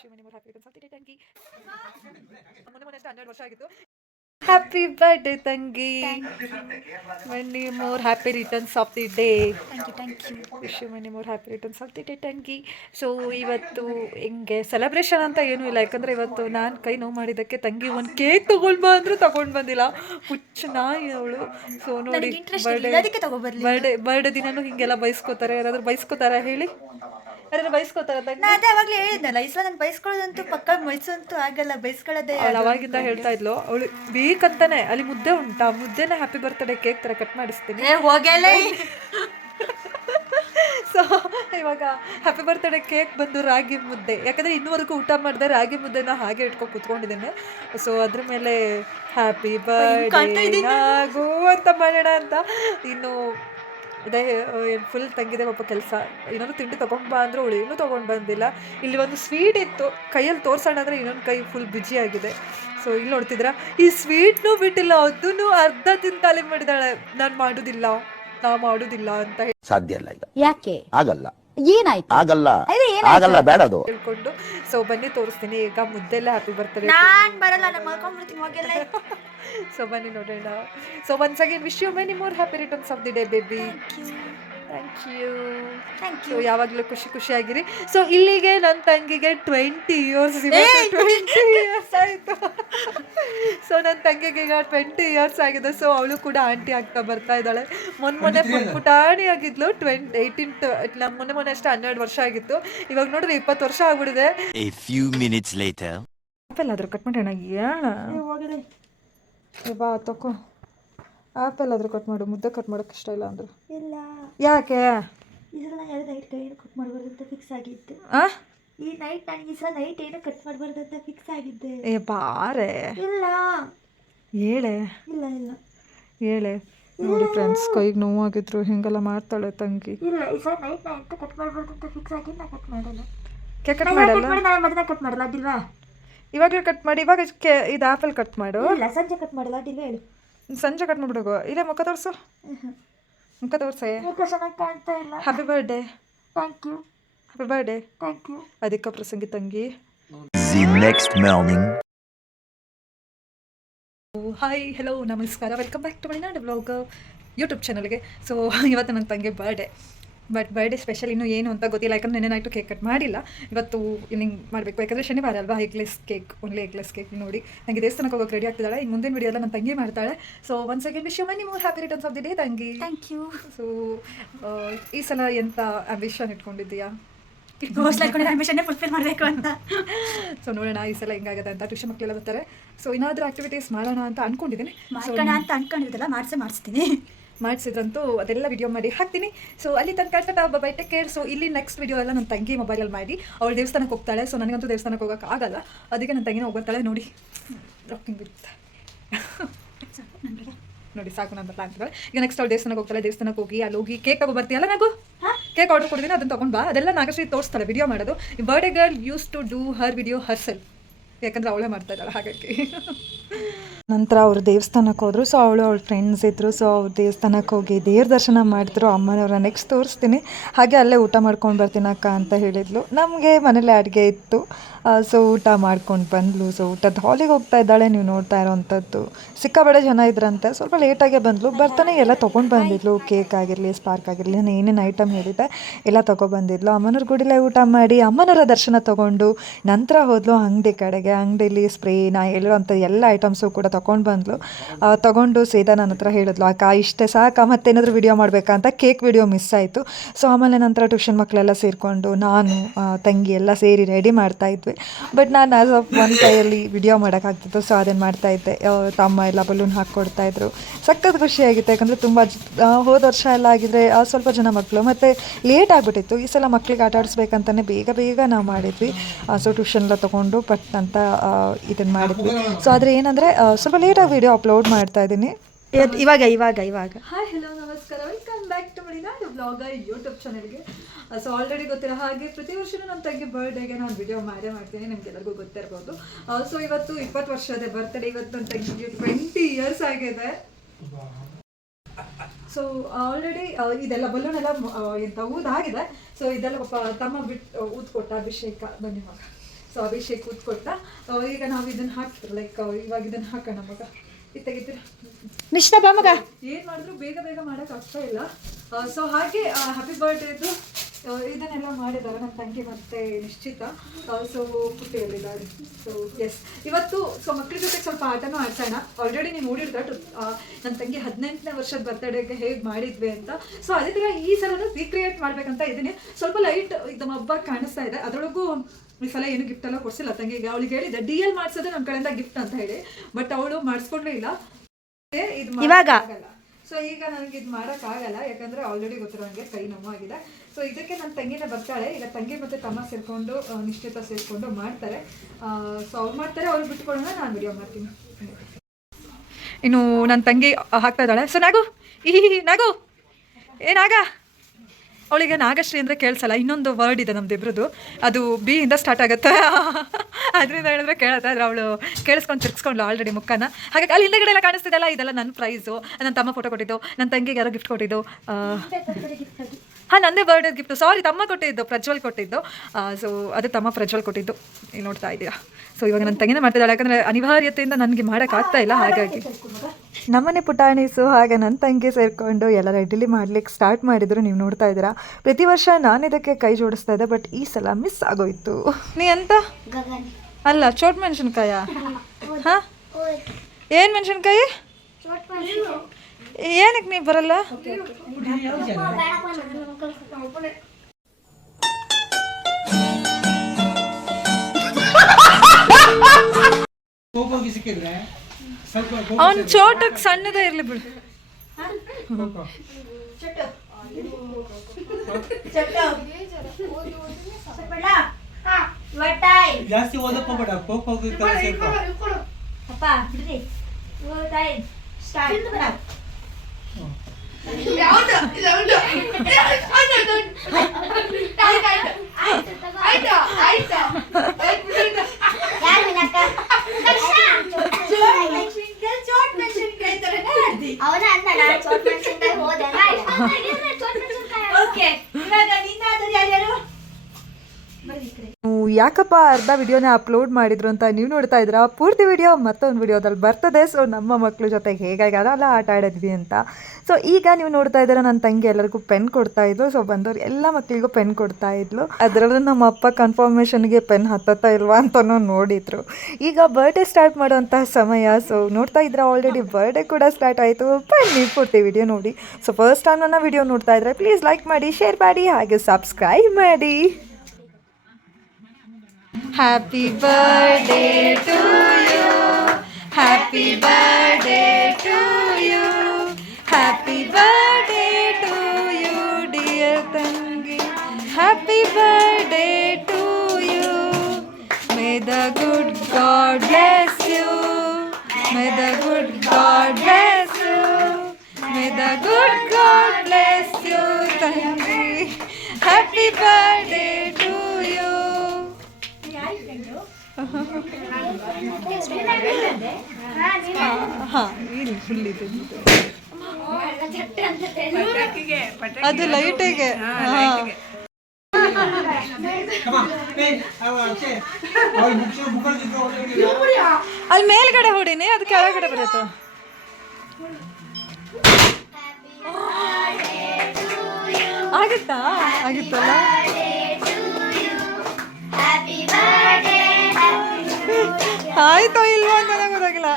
Wish many more happy returns of the day ತಂಗಿ ಮೊನ್ನೆ ಮೊನ್ನೆ ಹನ್ನೆರಡು ವರ್ಷ ಆಗಿತ್ತು. ಹ್ಯಾಪಿ ಬರ್ಡೇ ತಂಗಿ. Many more happy returns of the day thank you thank you wish many more happy returns of the day ತಂಗಿ. So ಇವತ್ತು ಹೆಂಗೆ ಸೆಲೆಬ್ರೇಷನ್ ಅಂತ ಏನೂ ಇಲ್ಲ. ಯಾಕಂದರೆ ಇವತ್ತು ನಾನು ಕೈ ನೋವು ಮಾಡಿದ್ದಕ್ಕೆ ತಂಗಿ ಒಂದು ಕೇಕ್ ತೊಗೊಂಡು ಬಾ ಅಂದರೂ ತೊಗೊಂಡು ಬಂದಿಲ್ಲ. ಹುಚ್ಚು ನಾಯಿ ಅವಳು. ಸೊ ನೋಡಿ ಬರ್ಡೇ. ಬರ್ಡೇ ಬರ್ಡೇ ದಿನನೂ ಹಿಂಗೆಲ್ಲ ಬಯಸ್ಕೋತಾರೆ. ಯಾರಾದ್ರೂ ಬೈಸ್ಕೋತಾರ ಹೇಳಿ? ಯಾರಾದ್ರೂ ಬೈಸ್ಕೋತಾರ ನಾ ಅದೇ ಅವಾಗಲೇ ಹೇಳಿದ್ನಲ್ಲ ಇಸ್ಲಾ ನಂಗೆ ನಾನು ಬೈಸ್ಕೊಳ್ಳೋದಂತೂ ಪಕ್ಕ ಮೈಸೂರಂತೂ ಆಗಲ್ಲ ಬೈಸ್ಕೊಳ್ಳೋದೇ ಅವಳು ಅವಾಗಿಂದ ಹೇಳ್ತಾ ಇದ್ಲು. ಅವಳು ಬೇಕಂತಾನೆ ಅಲ್ಲಿ ಮುದ್ದೆ ಉಂಟಾ ಮುದ್ದೆನ ಹ್ಯಾಪಿ ಬರ್ತ್ಡೇ ಕೇಕ್ ಥರ ಕಟ್ ಮಾಡಿಸ್ತೀನಿ. ಏ ಸೊ ಇವಾಗ ಹ್ಯಾಪಿ ಬರ್ತ್ಡೇ ಕೇಕ್ ಬಂದು ರಾಗಿ ಮುದ್ದೆ. ಯಾಕಂದರೆ ಇನ್ನೂವರೆಗೂ ಊಟ ಮಾಡಿದೆ ರಾಗಿ ಮುದ್ದೆನ ಹಾಗೆ ಇಟ್ಕೊಂಡು ಕುತ್ಕೊಂಡಿದ್ದೇನೆ. ಸೊ ಅದ್ರ ಮೇಲೆ ಹ್ಯಾಪಿ ಬರ್ಡೇ ಅಂತ ಮಾಡೋಣ ಅಂತ. ಇನ್ನು ಅದೇ ಫುಲ್ ತಂಗಿದೆ ಪಾಪ ಕೆಲಸ. ಇನ್ನೊಂದು ತಿಂಡಿ ತೊಗೊಂಡ್ಬಾ ಅಂದ್ರೆ ಅವಳು ಇನ್ನೂ ತೊಗೊಂಡು ಬಂದಿಲ್ಲ. ಇಲ್ಲಿ ಒಂದು ಸ್ವೀಟ್ ಇತ್ತು. ಕೈಯಲ್ಲಿ ತೋರ್ಸೋಣ ಅಂದರೆ ಇನ್ನೊಂದು ಕೈ ಫುಲ್ ಬಿಜಿ ಆಗಿದೆ. ಸೊ ಇಲ್ಲಿ ನೋಡ್ತಿದ್ರ ಈ ಸ್ವೀಟ್ನೂ ಬಿಟ್ಟಿಲ್ಲ ಅದನ್ನು ಅರ್ಧ ತಿಂತಾಲೆ ತಾಲಿ ಮಾಡಿದಾಳೆ. ನಾನು ಮಾಡೋದಿಲ್ಲ. ನಾ ಮಾಡೋದಿಲ್ಲ ಅಂತ ಹೇಳಿ ಸಾಧ್ಯ ಇಲ್ಲ ಈಗ. ಯಾಕೆ? ಆಗಲ್ಲ. ಏನಾಯ್ತು? ಆಗಲ್ಲ. ಆಗಲ್ಲ ಬೇಡ ಅದು. ಹೇಳ್ಕೊಂಡು. ಸೊ ಬನ್ನಿ ತೋರಿಸ್ತೀನಿ. ಈಗ ಮುದ್ದೆಲ್ಲ ಹ್ಯಾಪಿ ಬರ್ತಾರೆ ನಾನ್ ಬರಲ್ಲ ನಾನು ಮಲ್ಕೊಂಡ್ಬಿಡ್ತೀನಿ ಹೋಗಲ್ಲ ಸೊ ಬನ್ನಿ ನೋಡೋಣ. So once again wish you many more happy returns of the day baby thank you thank you ಯಾವಾಗಲೂ ಖುಷಿ ಖುಷಿಯಾಗಿರಿ. ಸೊ ಇಲ್ಲಿಗೆ ನನ್ನ ತಂಗಿಗೆ ಟ್ವೆಂಟಿ ಇಯರ್ಸ್ ಟ್ವೆಂಟಿ ಇಯರ್ಸ್ ಆಯಿತು. ಸೊ ನನ್ನ ತಂಗಿಗೆ ಈಗ ಟ್ವೆಂಟಿ ಇಯರ್ಸ್ ಆಗಿದೆ. ಸೊ ಅವಳು ಕೂಡ ಆಂಟಿ ಆಗ್ತಾ ಬರ್ತಾ ಇದ್ದಾಳೆ. ಮೊನ್ನೆ ಮೊನ್ನೆ ಪುಟ್ ಪುಟಾಣಿ ಆಗಿದ್ಲು ಟ್ವೆಂಟ್ ಏಯ್ಟೀನ್ ನಮ್ಮ ಮೊನ್ನೆ ಮೊನ್ನೆ ಅಷ್ಟೇ ಹನ್ನೆರಡು ವರ್ಷ ಆಗಿತ್ತು. ಇವಾಗ ನೋಡಿದ್ರೆ ಇಪ್ಪತ್ತು ವರ್ಷ ಆಗ್ಬಿಡಿದೆ A few minutes later. Apple ಆದ್ರೂ ಕಟ್ ಮಾಡೋಣ ಏಣ ಬಾ ತಕೋ. ಆಪಲ್ ಆದ್ರೂ ಕಟ್ ಮಾಡು ಮುದ್ದೆ ಕಟ್ ಮಾಡೋಕೆ ಇಷ್ಟ ಇಲ್ಲ ಅಂದ್ರು. ಇಲ್ಲ. ಯಾಕೆ? ಈ ಸಲ ನಾನು ನೈಟ್ ಏನು ಕಟ್ ಮಾಡಬಾರ್ದು ಅಂತ ಫಿಕ್ಸ್ ಆಗಿತ್ತು ಆ? ಈ ನೈಟ್ ನಾನು ಈ ಸಲ ನೈಟ್ ಏನು ಕಟ್ ಮಾಡಬಾರ್ದು ಅಂತ ಫಿಕ್ಸ್ ಆಗಿದ್ದೆ. ಏ ಬಾರೆ. ಇಲ್ಲ. ಹೇಳೆ? ಇಲ್ಲ ಇಲ್ಲ. ಹೇಳೆ. ನೋಡಿ ಫ್ರೆಂಡ್ಸ್ ಕೈಗೆ ನೋವಾಗಿದ್ರು ಹಿಂಗೆಲ್ಲ ಮಾಡ್ತಾಳೆ ತಂಗಿ. ಇಲ್ಲ ಈ ಸಲ ನೈಟ್ ನಾ ಎಂತ ಕಟ್ ಮಾಡಬಾರ್ದು ಅಂತ ಫಿಕ್ಸ್ ಆಗಿ ನಾ ಕಟ್ ಮಾಡಲ್ಲ. ಕೇಕ್ ಕಟ್ ನಾ ಮಾಡಲ್ಲ? ಮಾಡಿ ನಾನು ಮಧ್ಯಾಹ್ನ ಕಟ್ ಮಾಡಲ್ಲ ಅದಿಲ್ವಾ? ಇವಾಗಲೇ ಕಟ್ ಮಾಡಿ ಇವಾಗ ಕೆ ಇದು ಆಪಲ್ ಕಟ್ ಮಾಡು. ಇಲ್ಲ ಸಂಜೆ ಕಟ್ ಮಾಡಲ್ಲ ಅದಿಲ್ವಾ ಹೇಳು? ಸಂಜೆ ಕಟ್ ಮಾಡ್ಬಿಡೋಗು. ಇಲ್ಲೇ ಮುಖ ತೋರಿಸು. ಮುಖ ತೋರ್ಸೆ. ಕಾಣ್ತಾ ಇಲ್ಲ. Happy birthday thank you happy birthday thank you ಅದಕ್ಕೆ ಪ್ರಸಂಗಿ ತಂಗಿ. The next morning hi hello ನಮಸ್ಕಾರ. Welcome back to my Nadu blog YouTube ಚಾನಲ್ಗೆ ಸೊ ಇವತ್ತು ನನ್ನ ತಂಗಿ ಬರ್ಡೇ ಬಟ್ ಬರ್ಡೇ ಸ್ಪೆಷಲ್ ಇನ್ನೂ ಏನು ಅಂತ ಗೊತ್ತಿಲ್ಲ. ಯಾಕಂದ್ರೆ ನೆನ್ನೆ ನೈಟು ಕೇಕ್ ಕಟ್ ಮಾಡಿಲ್ಲ. ಇವತ್ತು ಇವ್ನಿಂಗ್ ಮಾಡಬೇಕು. ಯಾಕಂದರೆ ಶನಿವಾರ ಅಲ್ವಾ? Eggless cake only eggless cake ನೋಡಿ. ನನಗೆ ದೇವಸ್ಥಾನಕ್ಕೆ ಹೋಗೋಕೆ ರೆಡಿ ಆಗ್ತಿದ್ದಾಳೆ. ಇನ್ನು ಮುಂದಿನ ವಿಡಿಯೋ ಎಲ್ಲ ನನ್ನ ತಂಗಿ ಮಾಡ್ತಾಳೆ. So once second wish many more happy returns of the day ತಂಗಿ. ಥ್ಯಾಂಕ್ ಯು ಸೊ ಈ ಸಲ ಎಂತ ಅಂಬಿಷನ್ ಇಟ್ಕೊಂಡಿದ್ದೀಯಾ? ಫುಲ್ಫಿಲ್ ಮಾಡಬೇಕು ಅಂತ. ಸೊ ನೋಡೋಣ ಈ ಸಲ ಹಿಂಗಾಗತ್ತೆ ಅಂತ. ಟ್ಯೂಷನ್ ಮಕ್ಕಳೆಲ್ಲ ಬರ್ತಾರೆ. ಸೊ ಏನಾದರೂ ಆಕ್ಟಿವಿಟೀಸ್ ಮಾಡೋಣ ಅಂತ ಅನ್ಕೊಂಡಿದ್ದೀನಿ. ಮಾಡೋಣ ಅಂತ ಅನ್ಕೊಂಡಿದ್ದಲ್ಲ ಮಾಡಿಸೇ ಮಾಡಿಸ್ತೀನಿ. ಮಾಡಿಸಿದ್ರಂತೂ ಅದೆಲ್ಲ ವಿಡಿಯೋ ಮಾಡಿ ಹಾಕ್ತೀನಿ. ಸೊ ಅಲ್ಲಿ ತನಕ tata bye take care so ಇಲ್ಲಿ ನೆಕ್ಸ್ಟ್ ವಿಡಿಯೋ ಎಲ್ಲ ನನ್ನ ತಂಗಿ ಮೊಬೈಲಲ್ಲಿ ಮಾಡಿ. ಅವಳು ದೇವಸ್ಥಾನಕ್ಕೆ ಹೋಗ್ತಾಳೆ. ಸೊ ನನಗಂತೂ ದೇವಸ್ಥಾನಕ್ಕೆ ಹೋಗೋಕೆ ಆಗಲ್ಲ. ಅದಕ್ಕೆ ನನ್ನ ತಂಗಿನ ಹೋಗ್ತಾಳೆ ನೋಡಿ ರಾಕಿಂಗ್ ವಿತ್ ನೋಡಿ ಸಾಕು ನನ್ನ ಪ್ಲಾನ್ ಈಗ ನೆಕ್ಸ್ಟ್ ಅವಳು ದೇವಸ್ಥಾನಕ್ಕೆ ಹೋಗ್ತಾಳೆ. ದೇವಸ್ಥಾನಕ್ಕೆ ಹೋಗಿ ಅಲ್ಲಿ ಹೋಗಿ ಕೇಕ್ ತಗೋ ಬರ್ತೀಯಲ್ಲ ಹಾ? ಕೇಕ್ ಆರ್ಡರ್ ಕೊಡ್ತೀನಿ ಅದನ್ನು ತಗೊಂಡು ಬಾ. ಅದೆಲ್ಲ ನಾಗಶ್ರೀ ತೋರಿಸ್ತಾಳೆ ವಿಡಿಯೋ ಮಾಡೋದು. Birthday girl use to do her video herself ಯಾಕಂದ್ರೆ ಅವಳೇ ಮಾಡ್ತಾ ಇದ್ದಾಳೆ ಹಾಗಾಗಿ ನಂತರ ಅವರು ದೇವಸ್ಥಾನಕ್ಕೆ ಹೋದರು. ಸೊ ಅವಳು ಅವಳ ಫ್ರೆಂಡ್ಸ್ ಇದ್ದರು ಸೊ ಅವ್ರು ದೇವಸ್ಥಾನಕ್ಕೆ ಹೋಗಿ ದೇವ್ರ ದರ್ಶನ ಮಾಡಿದ್ರು. ಅಮ್ಮನವ್ರನ್ನ ನೆಕ್ಸ್ಟ್ ತೋರಿಸ್ತೀನಿ. ಹಾಗೆ ಅಲ್ಲೇ ಊಟ ಮಾಡ್ಕೊಂಡು ಬರ್ತೀನಿ ಅಕ್ಕ ಅಂತ ಹೇಳಿದ್ಲು. ನಮಗೆ ಮನೇಲಿ ಅಡುಗೆ ಇತ್ತು. ಸೊ ಊಟ ಮಾಡ್ಕೊಂಡು ಬಂದ್ಲು. ಸೊ ಊಟದ ಹಾಲಿಗೆ ಹೋಗ್ತಾ ಇದ್ದಾಳೆ. ನೀವು ನೋಡ್ತಾ ಇರೋವಂಥದ್ದು ಸಿಕ್ಕಾಬಡೆ ಜನ ಇದ್ರಂತೆ. ಸ್ವಲ್ಪ ಲೇಟಾಗೆ ಬಂದ್ಲು. ಬರ್ತಾನೆ ಎಲ್ಲ ತೊಗೊಂಡು ಬಂದಿದ್ಲು. ಕೇಕ್ ಆಗಿರಲಿ ಸ್ಪಾರ್ಕ್ ಆಗಿರಲಿ ನಾನು ಏನೇನು ಐಟಮ್ ಹೇಳಿದ್ದೆ, ಎಲ್ಲ ತೊಗೊಬಂದಿದ್ಲು ಅಮ್ಮನವ್ರ ಗುಡಿಲೇ ಊಟ ಮಾಡಿ, ಅಮ್ಮನವರ ದರ್ಶನ ತೊಗೊಂಡು ನಂತರ ಹೋದ್ಲು ಅಂಗಡಿ ಕಡೆಗೆ. ಅಂಗಡಿಲಿ ಸ್ಪ್ರೇ ನಾ ಹೇಳಿರೋಂಥ ಎಲ್ಲ ಐಟಮ್ಸು ಕೂಡ ತೊಗೊಂಡು ಬಂದ್ಲು. ತಗೊಂಡು ಸೀದಾ ನನ್ನ ಹತ್ರ ಹೇಳಿದ್ಲು, ಅಕ್ಕ, ಇಷ್ಟೇ ಸಾಕ, ಮತ್ತೇನಾದರೂ ವಿಡಿಯೋ ಮಾಡಬೇಕಾ ಅಂತ ಕೇಕ್ ವಿಡಿಯೋ ಮಿಸ್ ಆಯಿತು. ಸೊ ಆಮೇಲೆ ನಂತರ ಟ್ಯೂಷನ್ ಮಕ್ಕಳೆಲ್ಲ ಸೇರಿಕೊಂಡು ನಾನು ತಂಗಿ ಎಲ್ಲ ಸೇರಿ ರೆಡಿ ಮಾಡ್ತಾ ಇದ್ವಿ. ಬಟ್ ನಾನು ಆಸ್ ಆಫ್ ಒನ್ ಕೈಯಲ್ಲಿ ವಿಡಿಯೋ ಮಾಡೋಕ್ಕಾಗ್ತಿತ್ತು ಸೊ ಅದನ್ನು ಮಾಡ್ತಾಯಿದ್ದೆ ತಮ್ಮ ಎಲ್ಲ ಬಲೂನ್ ಹಾಕ್ಕೊಡ್ತಾ ಇದ್ರು. ಸಖತ್ ಖುಷಿಯಾಗಿತ್ತು ಯಾಕಂದರೆ ತುಂಬ ಹೋದ ವರ್ಷ ಎಲ್ಲ ಆಗಿದ್ರೆ ಸ್ವಲ್ಪ ಜನ ಮಕ್ಕಳು ಮತ್ತು ಲೇಟ್ ಆಗಿಬಿಟ್ಟಿತ್ತು. ಈ ಸಲ ಮಕ್ಕಳಿಗೆ ಆಟ ಆಡಿಸ್ಬೇಕಂತಲೇ ಬೇಗ ಬೇಗ ನಾವು ಮಾಡಿದ್ವಿ. ಸೊ ಟ್ಯೂಷನ್ ಎಲ್ಲ ತೊಗೊಂಡು ಪಟ್ ಅಂತ ಇದನ್ನು ಮಾಡಿದ್ವಿ. ಸೊ ಆದರೆ ಏನಂದರೆ ಲೇಟಾಗಿ ವಿಡಿಯೋ ಅಪ್ಲೋಡ್ ಮಾಡ್ತಾ ಇದ್ದೀನಿ. ಇವಾಗ ಇವಾಗ ಇವಾಗ. ಹಾಯ್ ಹಲೋ ನಮಸ್ಕಾರ. Welcome back to Maninadu blog YouTube ಚಾನಲ್ಗೆ ಸೊ ಆಲ್ರೆಡಿ ಗೊತ್ತಿರೋ ಹಾಗೆ ಪ್ರತಿ ವರ್ಷನೂ ನಮ್ಮ ತಂಗಿ ಬರ್ಡೇಗೆ ನಾನು ವಿಡಿಯೋ ಮಾಡೇ ಮಾಡ್ತೀನಿ. ನಿಮ್ಗೆಲ್ಲರಿಗೂ ಗೊತ್ತಿರ್ಬೋದು. ಸೊ ಇವತ್ತು ಇಪ್ಪತ್ತು ವರ್ಷದ ಬರ್ತ್ಡೇ ಇವತ್ತು ನನ್ನ ತಂಗಿಗೆ ಟ್ವೆಂಟಿ ಇಯರ್ಸ್ ಆಗಿದೆ. ಸೊ ಆಲ್ರೆಡಿ ಇದೆಲ್ಲ ಬಲೂನ್ ಎಲ್ಲ ಆ, ಎಂತ ಊದಾಗಿದೆ ಸೊ ಇದೆಲ್ಲ ಪಾಪ ತಮ್ಮ ಬಿಟ್ಟು ಊದ್ಕೊಟ್ಟ ಅಭಿಷೇಕ. ಮಗ. ಸೊ ಅಭಿಷೇಕ್ ಕೂತ್ಕೊಟ್ಟ ಈಗ ನಾವು ಇದನ್ನ ಹಾಕ್ತಿರ ಲೈಕ್ ಇವಾಗ ಇದನ್ನ ಹಾಕೋಣ ಮಗ. ನಿಶ್ನ ಬಾ ಮಗ. ಏನ್ ಮಾಡಿದ್ರು ಬೇಗ ಬೇಗ ಮಾಡಕ್ ಆಗ್ತಾ ಇಲ್ಲ. ಸೊ ಹಾಗೆ ಹ್ಯಾಪಿ ಬರ್ಡೇದು ಇದನ್ನೆಲ್ಲ ಮಾಡಿದ್ದಾರೆ ನನ್ನ ತಂಗಿ ಮತ್ತೆ ನಿಶ್ಚಿತ. ಸೊ ಪುಟ್ಟಿಯಲ್ಲಿದ್ದಾರೆ ಸೊ ಎಸ್ ಇವತ್ತು ಸೊ ಮಕ್ಕಳ ಜೊತೆ ಸ್ವಲ್ಪ ಆಟನೂ ಆಡ್ಸೋಣ. ಆಲ್ರೆಡಿ ನೀವು ನೋಡಿರ್ತಾರೆ ನನ್ನ ತಂಗಿ ಹದಿನೆಂಟನೇ ವರ್ಷದ ಬರ್ತಡೇಗೆ ಹೇಗೆ ಮಾಡಿದ್ವಿ ಅಂತ. ಸೊ ಅದೇ ಥರ ಈ ಸಲನೂ ರೀಕ್ರಿಯೇಟ್ ಮಾಡ್ಬೇಕಂತ ಇದ್ದೀನಿ. ಸ್ವಲ್ಪ ಲೈಟ್ ಇದು ಹಬ್ಬ ಕಾಣಿಸ್ತಾ ಇದೆ. ಅದರೊಳಗೂ ಈ ಸಲ ಏನು ಗಿಫ್ಟ್ ಎಲ್ಲ ಕೊಡ್ಸಿಲ್ಲ ತಂಗಿಗೆ ಅವಳಿಗೆ ಹೇಳಿದ್ದೆ ಡಿ ಎಲ್ ಮಾಡಿಸೋದು ನಮ್ಮ ಕಡೆಯಿಂದ ಗಿಫ್ಟ್ ಅಂತ ಹೇಳಿ. ಬಟ್ ಅವಳು ಮಾಡಿಸ್ಕೊಂಡ್ರೆ ಇಲ್ಲ. ಇದು ಇವಾಗ? ಸೊ ಈಗ ನನಗೆ ಇದು ಮಾಡೋಕ್ಕಾಗಲ್ಲ ಆಗಲ್ಲ. ಯಾಕಂದ್ರೆ ಆಲ್ರೆಡಿ ಗೊತ್ತಿರೋ ನನಗೆ ಕೈ ಆಗಿದೆ. ಸೊ ಇದಕ್ಕೆ ನನ್ನ ತಂಗಿನ ಬರ್ತಾಳೆ. ಈಗ ತಂಗಿ ಮತ್ತೆ ತಮ್ಮ ಸೇರ್ಕೊಂಡು ನಿಶ್ಚಿತ ಸೇರ್ಕೊಂಡು ಮಾಡ್ತಾರೆ. ಸೊ ಅವ್ರು ಮಾಡ್ತಾರೆ ಅವ್ರು ಬಿಟ್ಕೊಳ್ಳೋಣ ನಾನು ವಿಡಿಯೋ ಮಾಡ್ತೀನಿ. ಇನ್ನು ನನ್ನ ತಂಗಿ ಹಾಕ್ತಾ ಇದ್ದಾಳೆ. ಸೊ ನಾಗು ಈ ನಾಗು ಏನಾಗ ನಾಗ? ಅವಳಿಗೆ ನಾಗಶ್ರೀ ಅಂದರೆ ಕೇಳಿಸಲ್ಲ, ಇನ್ನೊಂದು ವರ್ಡ್ ಇದೆ ನಮ್ದಿಬ್ರದ್ದು ಅದು ಬಿ ಇಂದ ಸ್ಟಾರ್ಟ್ ಆಗುತ್ತೆ. ಅದರಿಂದ ಹೇಳಿದ್ರೆ ಕೇಳುತ್ತೆ, ಆದರೆ ಅವಳು ಕೇಳಿಸ್ಕೊಂಡು ತಿರ್ಸ್ಕೊಂಡ್ಲು ಆಲ್ರೆಡಿ ಮುಖನ. ಹಾಗಾಗಿ ಅಲ್ಲಿ ಹಿಂದೆಗಡೆ ಎಲ್ಲ ಕಾಣಿಸ್ತಿದ್ದಲ್ಲ ಇದೆಲ್ಲ ನನ್ನ ಪ್ರೈಸು ನನ್ನ ತಮ್ಮ ಫೋಟೋ ಕೊಟ್ಟಿದ್ದು ನನ್ನ ತಂಗಿಗೆ ಯಾರೋ ಗಿಫ್ಟ್ ಕೊಟ್ಟಿದ್ದು ಹಾಂ, ನಂದೇ ಬರ್ಡೇ ಗಿಫ್ಟ್ ಸಾರಿ ತಮ್ಮ ಕೊಟ್ಟಿದ್ದು, ಪ್ರಜ್ವಲ್ ಕೊಟ್ಟಿದ್ದು. ಸೊ ಅದು ತಮ್ಮ ಪ್ರಜ್ವಲ್ ಕೊಟ್ಟಿದ್ದು. ನೀವು ನೋಡ್ತಾ ಇದ್ದೀರಾ ಸೊ ಇವಾಗ ನನ್ನ ತಂಗಿನೇ ಮಾಡ್ತಿದ್ದಾಳೆ. ಯಾಕಂದರೆ ಅನಿವಾರ್ಯತೆಯಿಂದ ನನಗೆ ಮಾಡೋಕ್ಕಾಗ್ತಾ ಇಲ್ಲ ಹಾಗಾಗಿ. ನಮ್ಮನೆ ಪುಟಾಣಿಸು ಹಾಗೆ ನನ್ನ ತಂಗಿ ಸೇರಿಕೊಂಡು ಎಲ್ಲ ರೆಡಿಲಿ ಮಾಡ್ಲಿಕ್ಕೆ ಸ್ಟಾರ್ಟ್ ಮಾಡಿದ್ರು. ನೀವು ನೋಡ್ತಾ ಇದ್ದೀರಾ? ಪ್ರತಿ ವರ್ಷ ನಾನು ಇದಕ್ಕೆ ಕೈ ಜೋಡಿಸ್ತಾ ಇದ್ದೆ ಬಟ್ ಈ ಸಲ ಮಿಸ್ ಆಗೋಯ್ತು. ನೀ ಅಂತ ಅಲ್ಲ, ಚೋಟ್ ಮೆಣಸಿನ್ಕಾಯ? ಹಾಂ? ಏನು ಮೆಣಸಿನ್ಕಾಯಿ? ಏನಕ್ಕೆ ನೀವು ಬರಲ್ಲ? ಹೋಗಿ ಸಿಕ್ಕಿದ್ರೆ ಸ್ವಲ್ಪ ಅವ್ನು ಚೋಟಕ್ಕೆ ಸಣ್ಣದೇ ಇರಲಿ ಬಿಡು. ಜಾಸ್ತಿ ಓದಕ್ ಹೋಗ್ಬೇಡ ಹೋಗಿ ಸೇರ್ಕೊ ಅಪ್ಪ ಬಿಡ್ರಿ. ಸ್ಟಾರ್ಟ್ ಅವನ ಅಂದಲ್ಲ ಚೋಟ್ ಮೆಣಸಿನ್ಕಾಯಿ ಹೋದೆ ಓಕೆ ಇವಾಗ ನಿನ್ನಾದ್ರೆ ಯಾರ್ಯಾರು ಬರ್ರಿ ಈ ಕಡೆ ನೀವು ಯಾಕಪ್ಪ ಅರ್ಧ ವಿಡಿಯೋನ ಅಪ್ಲೋಡ್ ಮಾಡಿದ್ರು ಅಂತ ನೀವು ನೋಡ್ತಾ ಇದ್ದೀರಾ? ಪೂರ್ತಿ ವಿಡಿಯೋ ಮತ್ತೊಂದು ವಿಡಿಯೋದಲ್ಲಿ ಬರ್ತದೆ. ಸೊ ನಮ್ಮ ಮಕ್ಕಳ ಜೊತೆ ಹೇಗಾಗಿ ಅದೆಲ್ಲ ಆಟ ಆಡಿದ್ವಿ ಅಂತ. ಸೊ ಈಗ ನೀವು ನೋಡ್ತಾ ಇದ್ದೀರಾ ನನ್ನ ತಂಗಿ ಎಲ್ಲರಿಗೂ ಪೆನ್ ಕೊಡ್ತಾ ಇದ್ಲು. ಸೊ ಬಂದವರು ಎಲ್ಲ ಮಕ್ಕಳಿಗೂ ಪೆನ್ ಕೊಡ್ತಾ ಇದ್ಲು. ಅದರಲ್ಲೂ ನಮ್ಮ ಅಪ್ಪ ಕನ್ಫರ್ಮೇಷನ್ಗೆ ಪೆನ್ ಹತ್ತತ್ತಾ ಇಲ್ವಾ ಅಂತಲೂ ನೋಡಿದ್ರು. ಈಗ ಬರ್ಡೇ ಸ್ಟಾರ್ಟ್ ಮಾಡುವಂತಹ ಸಮಯ. ಸೊ ನೋಡ್ತಾ ಇದ್ರೆ ಆಲ್ರೆಡಿ ಬರ್ಡೇ ಕೂಡ ಸ್ಟಾರ್ಟ್ ಆಯಿತು. ನೀವು ಪೂರ್ತಿ ವಿಡಿಯೋ ನೋಡಿ. ಸೊ ಫಸ್ಟ್ ಟೈಮ್ ನನ್ನ ವಿಡಿಯೋ ನೋಡ್ತಾ ಇದ್ರೆ ಪ್ಲೀಸ್ ಲೈಕ್ ಮಾಡಿ ಶೇರ್ ಮಾಡಿ, ಹಾಗೆ ಸಬ್ಸ್ಕ್ರೈಬ್ ಮಾಡಿ. Happy birthday to you. Happy birthday to you. Happy birthday to you, dear Tangi. Happy birthday to you. May the good God bless you. May the good God bless you. May the good God bless you, Tangi. Happy birthday ಹಾ. ಇಲ್ಲಿ full ಇದೆ ಇದು. ಅದು ಲೈಟಿಗೆ. ಹಾಂ. ಅಲ್ಲಿ ಮೇಲ್ಗಡೆ ಹೊಡಿನಿ ಅದು ಕೆಳಗಡೆ ಬರುತ್ತೆ. ಆಗುತ್ತಾ? ಆಗುತ್ತಲ್ಲ? ಆಯ್ತೋ ಇಲ್ವಾ ಅಂತ ನನಗೆ ಗೊತ್ತಾಗಿಲ್ಲ.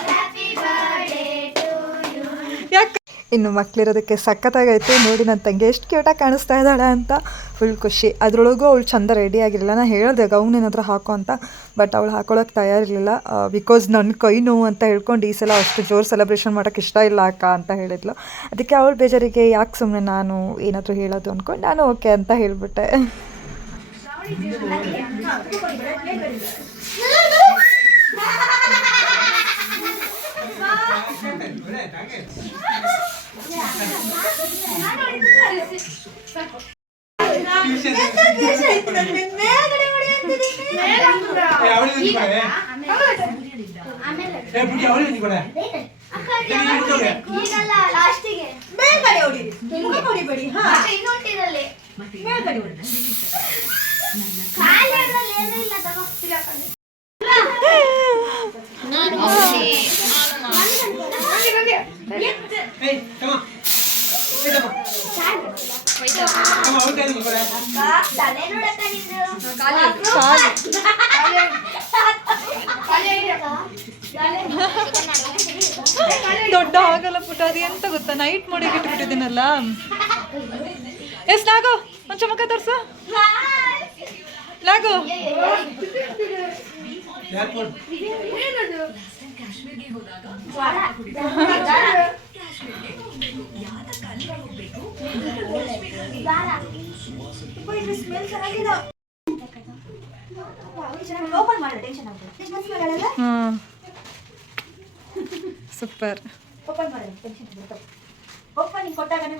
ಯಾಕೆ? ಇನ್ನು ಮಕ್ಳಿರೋದಕ್ಕೆ ಸಖತ್ತಾಗೈತೆ. ನೋಡಿ ನನ್ನ ತಂಗಿ ಎಷ್ಟು ಕ್ಯೂಟಾಗಿ ಕಾಣಿಸ್ತಾ ಇದ್ದಾಳೆ ಅಂತ. ಫುಲ್ ಖುಷಿ. ಅದರೊಳಗೂ ಅವಳು ಚಂದ ರೆಡಿ ಆಗಿರಲಿಲ್ಲ. ನಾನು ಹೇಳಿದೆ, ಗೌನ್ ಏನಾದರೂ ಹಾಕೋ ಅಂತ. ಬಟ್ ಅವಳು ಹಾಕೊಳ್ಳೋಕೆ ತಯಾರಿರಲಿಲ್ಲ. ಬಿಕಾಸ್ ನನ್ನ ಕೈ ನೋವು ಅಂತ ಹೇಳ್ಕೊಂಡು ಈ ಸಲ ಅಷ್ಟು ಜೋರು ಸೆಲೆಬ್ರೇಷನ್ ಮಾಡೋಕ್ಕೆ ಇಷ್ಟ ಇಲ್ಲ ಅಕ್ಕ, ಅಂತ ಹೇಳಿದ್ಲು. ಅದಕ್ಕೆ ಅವಳು ಬೇಜಾರಿಗೆ, ಯಾಕೆ ಸುಮ್ಮನೆ ನಾನು ಏನಾದರೂ ಹೇಳೋದು ಅಂದ್ಕೊಂಡು ನಾನು ಓಕೆ ಅಂತ ಹೇಳಿಬಿಟ್ಟೆ. ಮೇಲ್ಗಡೆ ಹೊಡಿ ಹೊಡಿಬೇಡಿ ಹಾ ಇನ್ನೊಟ್ಟಿರಲ್ಲೇ ಮೇಲ್ಗಡೆ ಹೊಡಿ ಕಾಲ ಇಲ್ಲ. ತಗೋಗ್ತಿಲ್ಲ ನಾನು ದೊಡ್ಡ ಆಗಲ್ಲ ಪುಟ ಅದು ಎಂತ ಗೊತ್ತಾ ನೈಟ್ ಮಾಡಿ ಇಟ್ಬಿಟ್ಟಿದ್ದೀನಲ್ಲ. ಎಷ್ಟು ಲಾಗೋ ಒಂಚ ಮುಖ ತೋರ್ಸು. ಲಾಗೋ. ಮಾಡು ಟೆನ್ಷನ್ ಹ್ಮ್ ಸೂಪರ್. ಓಪನ್ ಮಾಡು ಟೆನ್ಷನ್ ಕೊಟ್ಟಾಗನೇ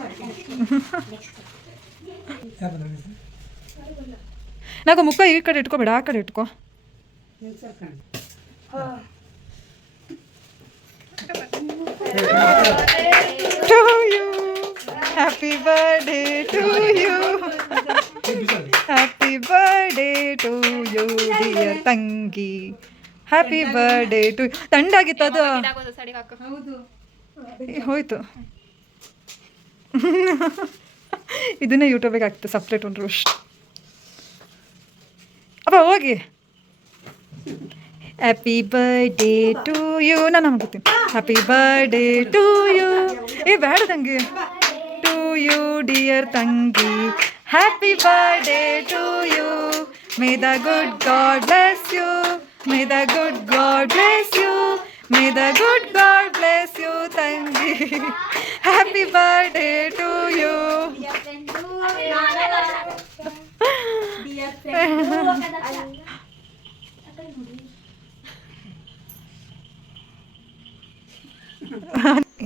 ಮುಖ ಈ ಕಡೆ ಇಟ್ಕೋಬೇಡ ಆ ಕಡೆ ಇಟ್ಕೋ. To you happy birthday to you happy birthday to you dear ತಂಗಿ ಹ್ಯಾಪಿ ಬರ್ಡೇ ಟು ತಂಡಾಗಿತ್ತು ಅದು. ಹೋಯ್ತು. ಇದನ್ನೇ ಯೂಟ್ಯೂಬಿಗೆ ಆಗ್ತದೆ ಸಪ್ರೇಟ್ ಒಂದು ಅಪ್ಪ, ಹೋಗಿ. ಹ್ಯಾಪಿ ಬರ್ಡೇ ಟು ಯು ನಾನು ನಮ್ಗೊತ್ತೀನಿ ಹ್ಯಾಪಿ ಬರ್ಡೇ ಟು ಯು ಏ ಬೇಡ ತಂಗಿ ಟು ಯು ಡಿಯರ್ ತಂಗಿ happy birthday to you may the good God bless you may the good God bless you may the good God bless you ತಂಗಿ happy birthday to you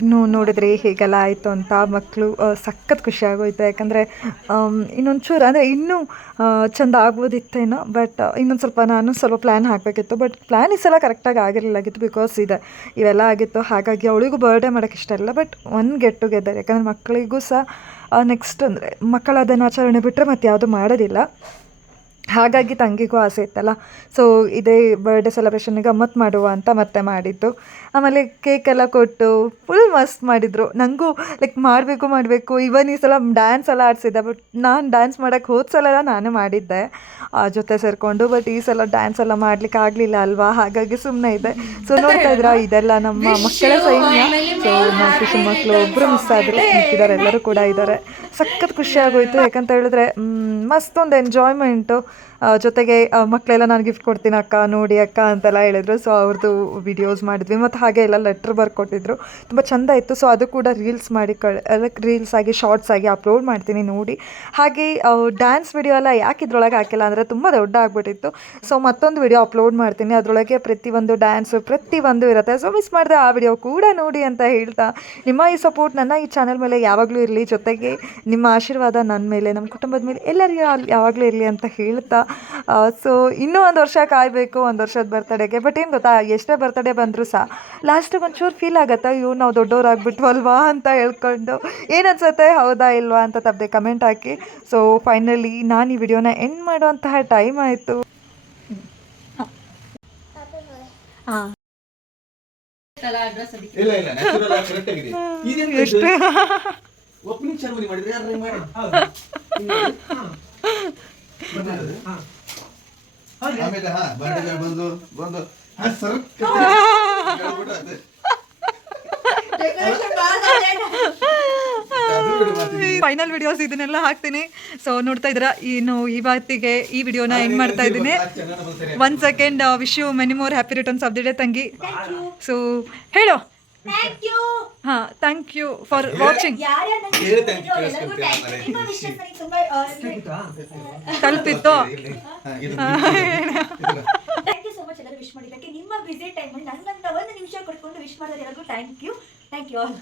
ಇನ್ನು ನೋಡಿದ್ರೆ ಹೇಗೆಲ್ಲ ಆಯಿತು ಅಂತ ಮಕ್ಕಳು ಸಖತ್ ಖುಷಿ ಆಗೋಯ್ತು. ಯಾಕಂದರೆ ಇನ್ನೊಂಚೂರು, ಅಂದರೆ ಇನ್ನೂ ಚೆಂದ ಆಗ್ಬೋದಿತ್ತೇನೋ ಬಟ್ ಇನ್ನೊಂದು ಸ್ವಲ್ಪ ನಾನು ಸ್ವಲ್ಪ ಪ್ಲ್ಯಾನ್ ಹಾಕಬೇಕಿತ್ತು. ಬಟ್ ಪ್ಲ್ಯಾನ್ ಈ ಸಲ ಕರೆಕ್ಟಾಗಿ ಆಗಿರಲಾಗಿತ್ತು ಬಿಕಾಸ್ ಇದೆ, ಇವೆಲ್ಲ ಆಗಿತ್ತು. ಹಾಗಾಗಿ ಅವಳಿಗೂ ಬರ್ಡೇ ಮಾಡೋಕ್ಕೆ ಇಷ್ಟ ಇಲ್ಲ ಬಟ್ ಒನ್ ಗೆಟ್ ಟುಗೆದರ್ ಯಾಕಂದರೆ ಮಕ್ಕಳಿಗೂ ಸಹ ನೆಕ್ಸ್ಟ್ ಅಂದರೆ ಮಕ್ಕಳ ದಿನಾಚರಣೆ ಬಿಟ್ಟರೆ ಮತ್ತೆ ಯಾವುದು ಮಾಡೋದಿಲ್ಲ. ಹಾಗಾಗಿ ತಂಗಿಗೂ ಆಸೆ ಇತ್ತಲ್ಲ. ಸೊ ಇದೇ ಬರ್ಡೇ ಸೆಲೆಬ್ರೇಷನ್ಗೆ ಗಮ್ಮತ್ತು ಮಾಡುವ ಅಂತ ಮತ್ತೆ ಮಾಡಿದ್ದು. ಆಮೇಲೆ ಕೇಕ್ ಎಲ್ಲ ಕೊಟ್ಟು ಫುಲ್ ಮಸ್ತ್ ಮಾಡಿದರು. ನನಗೂ ಲೈಕ್ ಮಾಡಬೇಕು ಮಾಡಬೇಕು. ಇವನ್ ಈ ಸಲ ಡ್ಯಾನ್ಸ್ ಎಲ್ಲ ಆಡಿಸಿದ್ದೆ ಬಟ್ ನಾನು ಡ್ಯಾನ್ಸ್ ಮಾಡೋಕ್ಕೆ ಹೋದ ಸಲ ಎಲ್ಲ ನಾನೇ ಮಾಡಿದ್ದೆ. ಆ ಜೊತೆ ಸೇರಿಕೊಂಡು ಬಟ್ ಈ ಸಲ ಡ್ಯಾನ್ಸ್ ಎಲ್ಲ ಮಾಡ್ಲಿಕ್ಕೆ ಆಗಲಿಲ್ಲ ಅಲ್ವಾ? ಹಾಗಾಗಿ ಸುಮ್ಮನೆ ಇದೆ ಸೊ ನೋಡ್ತಾ ಇದ್ರ? ಇದೆಲ್ಲ ನಮ್ಮ ಮಕ್ಕಳ ಸೈನ್ಯ. ಸೊ ನಮ್ಮ ಖುಷಿ ಮಕ್ಕಳು ಒಬ್ಬರು ಮಿಸ್ ಆದರು ಎಲ್ಲರೂ ಕೂಡ ಇದ್ದಾರೆ. ಸಖತ್ ಖುಷಿ ಆಗೋಯ್ತು ಯಾಕಂತ ಹೇಳಿದ್ರೆ ಮಸ್ತ್ ಒಂದು ಎಂಜಾಯ್ಮೆಂಟು ಜೊತೆಗೆ ಮಕ್ಕಳೆಲ್ಲ ನಾನು ಗಿಫ್ಟ್ ಕೊಡ್ತೀನಿ ಅಕ್ಕ, ನೋಡಿ ಅಕ್ಕ ಅಂತೆಲ್ಲ ಹೇಳಿದ್ರು. ಸೊ ಅವ್ರದ್ದು ವಿಡಿಯೋಸ್ ಮಾಡಿದ್ವಿ. ಮತ್ತು ಹಾಗೆ ಎಲ್ಲ ಲೆಟ್ರ್ ಬರ್ಕೊಟ್ಟಿದ್ರು. ತುಂಬ ಚೆಂದ ಇತ್ತು. ಸೊ ಅದು ಕೂಡ ರೀಲ್ಸ್ ಮಾಡಿ ಕಳ್ ರೀಲ್ಸ್ ಆಗಿ ಶಾರ್ಟ್ಸ್ ಆಗಿ ಅಪ್ಲೋಡ್ ಮಾಡ್ತೀನಿ ನೋಡಿ. ಹಾಗೆ ಡ್ಯಾನ್ಸ್ ವಿಡಿಯೋ ಎಲ್ಲ ಯಾಕೆ ಇದ್ರೊಳಗೆ ಹಾಕಿಲ್ಲ ಅಂದರೆ ತುಂಬ ದೊಡ್ಡ ಆಗಿಬಿಟ್ಟಿತ್ತು. ಸೊ ಮತ್ತೊಂದು ವಿಡಿಯೋ ಅಪ್ಲೋಡ್ ಮಾಡ್ತೀನಿ. ಅದರೊಳಗೆ ಪ್ರತಿಯೊಂದು ಡ್ಯಾನ್ಸು ಪ್ರತಿಯೊಂದು ಇರುತ್ತೆ. ಸೊ ಮಿಸ್ ಮಾಡಿದೆ ಆ ವಿಡಿಯೋ ಕೂಡ ನೋಡಿ ಅಂತ ಹೇಳ್ತಾ, ನಿಮ್ಮ ಈ ಸಪೋರ್ಟ್ ನನ್ನ ಈ ಚಾನಲ್ ಮೇಲೆ ಯಾವಾಗಲೂ ಇರಲಿ. ಜೊತೆಗೆ ನಿಮ್ಮ ಆಶೀರ್ವಾದ ನನ್ನ ಮೇಲೆ ನಮ್ಮ ಕುಟುಂಬದ ಮೇಲೆ ಎಲ್ಲರಿಗೂ ಯಾವಾಗಲೂ ಇರಲಿ ಅಂತ ಹೇಳ್ತಾ ಸೊ ಇನ್ನೂ ಒಂದು ವರ್ಷ ಕಾಯಬೇಕು ಒಂದು ವರ್ಷದ ಬರ್ತಡೇಗೆ ಬಟ್ ಏನು ಗೊತ್ತಾ ಎಷ್ಟೇ ಬರ್ತಡೇ ಬಂದರೂ ಸಹ ಲಾಸ್ಟಿಗೆ ಒಂಚೂರು ಫೀಲ್ ಆಗುತ್ತಾ? ಇವು ನಾವು ದೊಡ್ಡವರಾಗ್ಬಿಟ್ವಲ್ವಾ ಅಂತ ಹೇಳ್ಕೊಂಡು. ಏನನ್ಸುತ್ತೆ ಅನ್ಸುತ್ತೆ ಹೌದಾ ಇಲ್ವಾ ಅಂತ ತಪ್ಪದೆ ಕಮೆಂಟ್ ಹಾಕಿ. ಸೊ ಫೈನಲಿ ನಾನು ಈ ವಿಡಿಯೋನ ಎಂಡ್ ಮಾಡುವಂತಹ ಟೈಮ್ ಆಯಿತು. ಇಲ್ಲ ಇಲ್ಲ ನ್ಯಾಚುರಲ್ ಆಗಿ ಕರೆಕ್ಟ್ ಆಗಿದೆ. ಇದೆಂತ ಓಪನಿಂಗ್ ಸೆರೆಮನಿ ಮಾಡಿದ್ರೆ ಯಾರು ಮಾಡಿ ಆಮೇಲೆ ಹಾ ಬರ್ಡೇ ಬಂದು ಬಂದು. ಹಾ ಸರ್. ಫೈನಲ್ ವಿಡಿಯೋಸ್ ಇದನ್ನೆಲ್ಲ ಹಾಕ್ತೀನಿ. ಸೊ ನೋಡ್ತಾ ಇದ್ದೀರಾ ಇನ್ನು ಇವತ್ತಿಗೆ ಈ ವಿಡಿಯೋನ ಎಂಡ್ ಮಾಡ್ತಾ ಇದ್ದೀನಿ. One second wish you many more happy returns of the day ತಂಗಿ. ಸೊ ಹೇಳು. ಥ್ಯಾಂಕ್ ಯು ಹಾ ಥ್ಯಾಂಕ್ ಯು ಫಾರ್ ವಾಚಿಂಗ್ ತಲುಪಿತ್ತು. ಥ್ಯಾಂಕ್ ಯು ಸೊ ಮಚ್ ಎಲ್ಲರೂ ವಿಶ್ ಮಾಡಿದ್ದಕ್ಕೆ. ನಿಮ್ಮ ಬಿಸಿ ಟೈಮಲ್ಲಿ ನನ್ನಂತ ಒಂದು ನಿಮಿಷ ಕೊಟ್ಕೊಂಡು ವಿಶ್ ಮಾಡೋದು ಎಲ್ಲರಿಗೂ thank you thank you all